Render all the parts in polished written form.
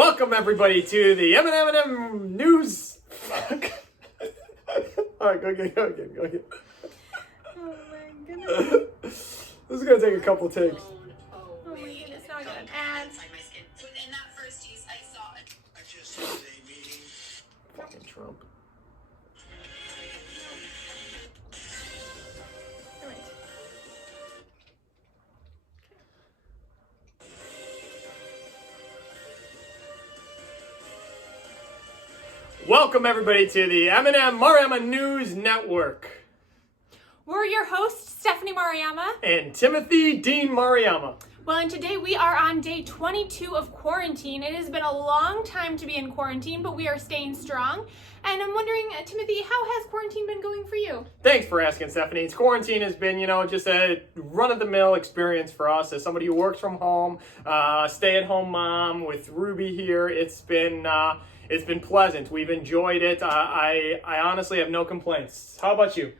Welcome everybody to the M&M News. Fuck. All right, go again. Oh my goodness. This is gonna take a couple takes. Oh my goodness, now I got an ad. Within that first tease, I saw it. I just had a meeting. Fucking Trump. Alright. Welcome everybody to the M&M Maruyama News Network. We're your hosts, Stephanie Maruyama. And Timothy Dean Maruyama. Well, and today we are on day 22 of quarantine. It has been a long time to be in quarantine, but we are staying strong. And I'm wondering, Timothy, how has quarantine been going for you? Thanks for asking, Stephanie. Quarantine has been, just a run-of-the-mill experience for us as somebody who works from home, stay-at-home mom with Ruby here. It's been pleasant. We've enjoyed it. I honestly have no complaints. How about you?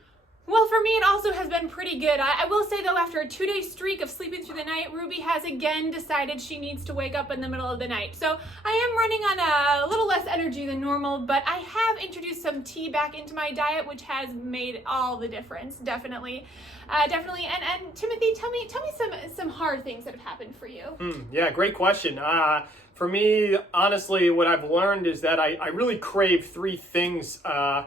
Well, for me, it also has been pretty good. I will say, though, after a 2-day streak of sleeping through the night, Ruby has again decided she needs to wake up in the middle of the night. So I am running on a little less energy than normal, but I have introduced some tea back into my diet, which has made all the difference, definitely. Definitely. And Timothy, tell me some hard things that have happened for you. Yeah, great question. For me, honestly, what I've learned is that I really crave three things. I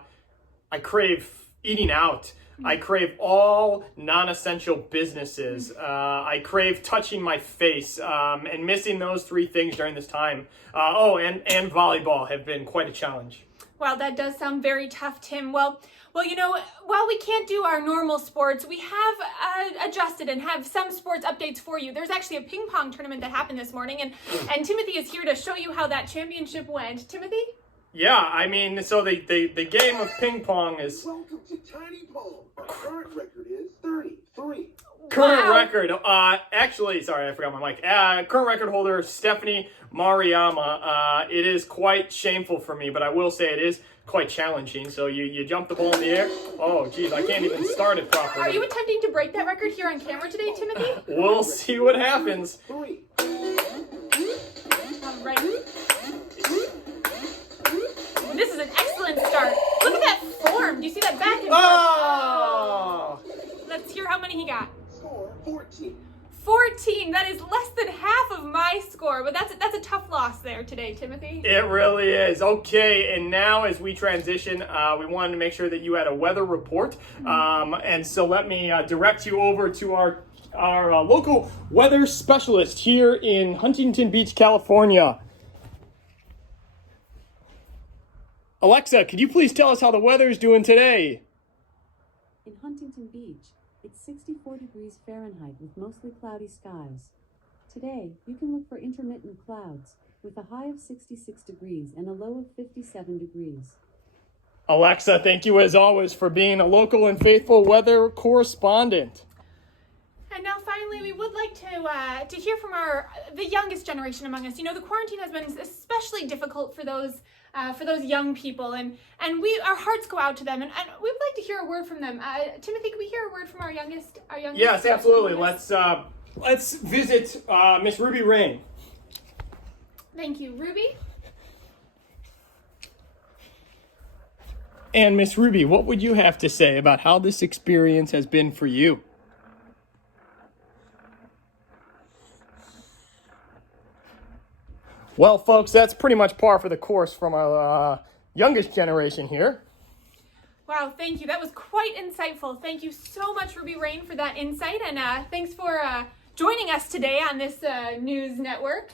crave eating out. I crave all non-essential businesses. I crave touching my face, and missing those three things during this time. And volleyball have been quite a challenge. Wow, that does sound very tough, Tim. Well, while we can't do our normal sports, we have adjusted and have some sports updates for you. There's actually a ping pong tournament that happened this morning, and Timothy is here to show you how that championship went. Timothy? Yeah, I mean, so the game of ping pong is... Welcome to Tiny Pong. Our current record is 33. Current Wow. record, actually, sorry, I forgot my mic. Current record holder, Stephanie Maruyama. It is quite shameful for me, but I will say it is quite challenging. So you jump the ball in the air. Oh, geez, I can't even start it properly. Are you attempting to break that record here on camera today, Timothy? We'll see what happens. 3. All right. This is an excellent start. Look at that form. Do you see that back and forth? Oh! Let's hear how many he got. Score 14. 14. That is less than half of my score, but that's a tough loss there today, Timothy. It really is. Okay, and now as we transition, we wanted to make sure that you had a weather report. And so let me direct you over to our local weather specialist here in Huntington Beach, California. Alexa, could you please tell us how the weather is doing today? In Huntington Beach, it's 64 degrees Fahrenheit with mostly cloudy skies. Today, you can look for intermittent clouds with a high of 66 degrees and a low of 57 degrees. Alexa, thank you as always for being a local and faithful weather correspondent. And now finally, we would like to hear from the youngest generation among us. You know, the quarantine has been especially difficult for those young people, and our hearts go out to them, and we would like to hear a word from them. Timothy, can we hear a word from our youngest? Yes, absolutely. Let's visit Miss Ruby Rain. Thank you, Ruby. And Miss Ruby, what would you have to say about how this experience has been for you? Well, folks, that's pretty much par for the course from our youngest generation here. Wow, thank you. That was quite insightful. Thank you so much, Ruby Rain, for that insight, and thanks for joining us today on this news network.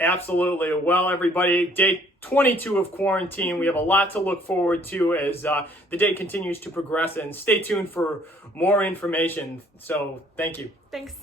Absolutely. Well, everybody, day 22 of quarantine. We have a lot to look forward to as the day continues to progress, and stay tuned for more information. So, thank you. Thanks.